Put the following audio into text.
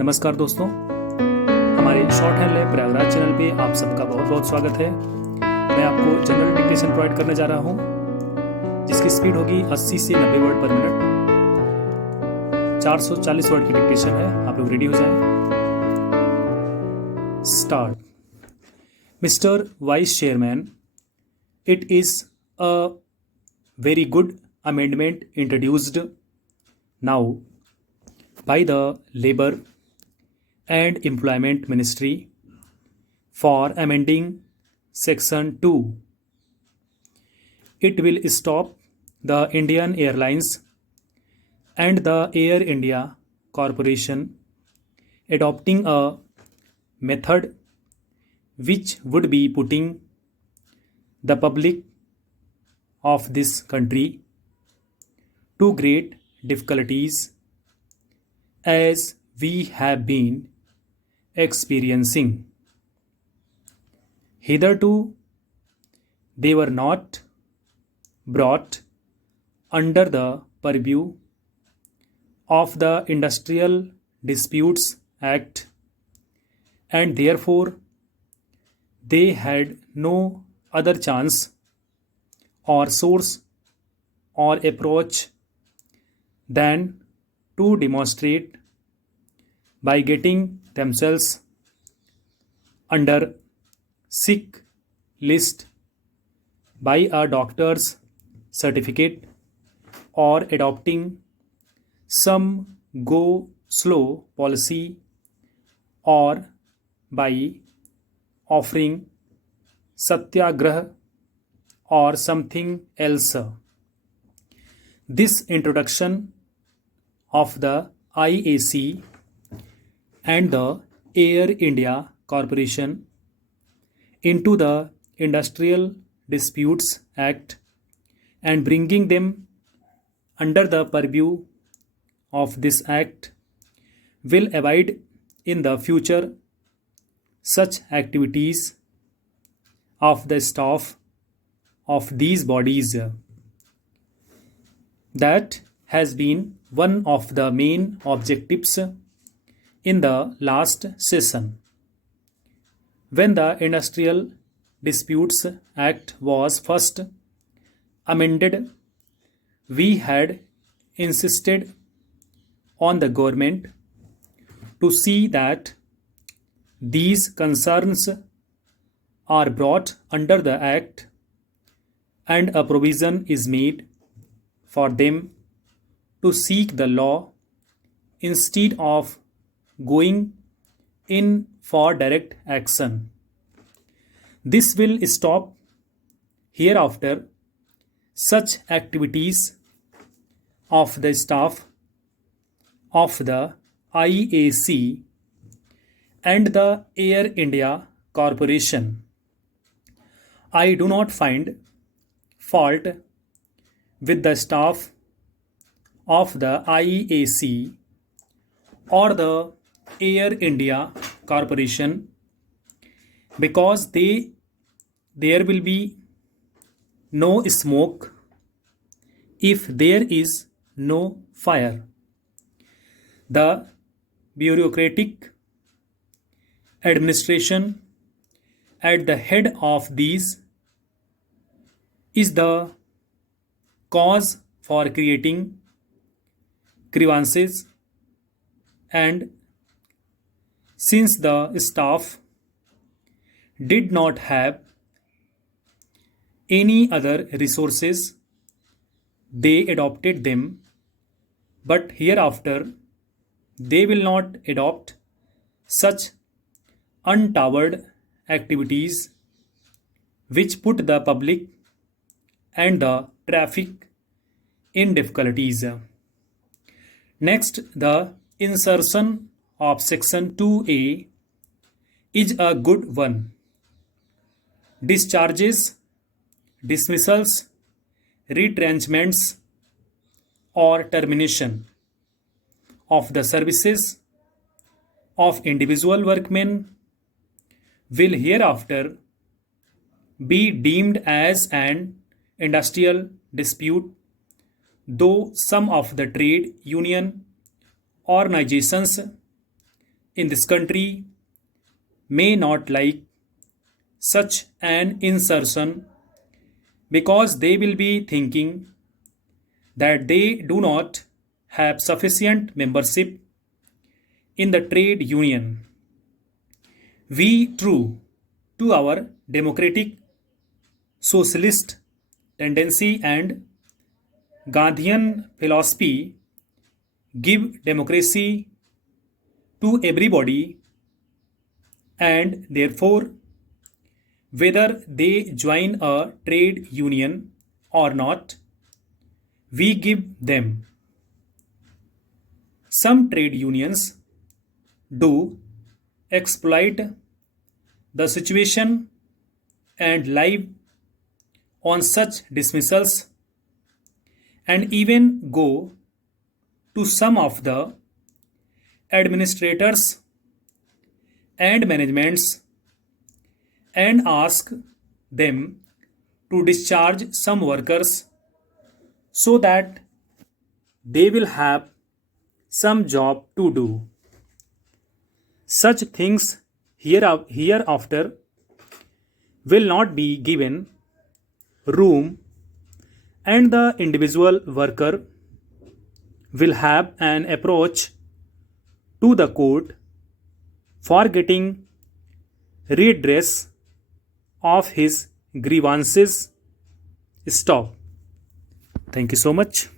नमस्कार दोस्तों, हमारे short hand lab Prayagraj channel पे आप सबका बहुत बहुत स्वागत है। मैं आपको जनरल डिक्टेशन प्रोवाइड करने जा रहा हूँ जिसकी स्पीड होगी 80 से 90 वर्ड पर मिनट। 440 वर्ड की डिक्टेशन है, आप लोग रेडी हो जाएं। Start. Mister vice chairman, it is a very good amendment introduced now by the Labour and Employment Ministry for amending Section 2. It will stop the Indian Airlines and the Air India Corporation adopting a method which would be putting the public of this country to great difficulties as we have been experiencing. Hitherto, they were not brought under the purview of the Industrial Disputes Act, and therefore they had no other chance or source or approach than to demonstrate by getting themselves under sick list by a doctor's certificate or adopting some go slow policy or by offering satyagrah or something else. This introduction of the IAC and the Air India Corporation into the Industrial Disputes Act and bringing them under the purview of this act will avoid in the future such activities of the staff of these bodies. That has been one of the main objectives in the last session. When the Industrial Disputes Act was first amended, we had insisted on the government to see that these concerns are brought under the Act and a provision is made for them to seek the law instead of going in for direct action. This will stop hereafter such activities of the staff of the IAC and the Air India Corporation. I do not find fault with the staff of the IAC or the Air India Corporation because there will be no smoke if there is no fire. The bureaucratic administration at the head of these is the cause for creating grievances, and since the staff did not have any other resources, they adopted them, but hereafter they will not adopt such untoward activities which put the public and the traffic in difficulties. Next, the insertion of Section 2A is a good one. Discharges, dismissals, retrenchments, or termination of the services of individual workmen will hereafter be deemed as an industrial dispute, though some of the trade union organizations in this country may not like such an insertion because they will be thinking that they do not have sufficient membership in the trade union. We, true to our democratic, socialist tendency and Gandhian philosophy, give democracy to everybody, and therefore, whether they join a trade union or not, we give them. Some trade unions do exploit the situation and live on such dismissals and even go to some of the administrators and managements and ask them to discharge some workers so that they will have some job to do. Such things hereafter will not be given room, and the individual worker will have an approach to the court for getting redress of his grievances. Stop. Thank you so much.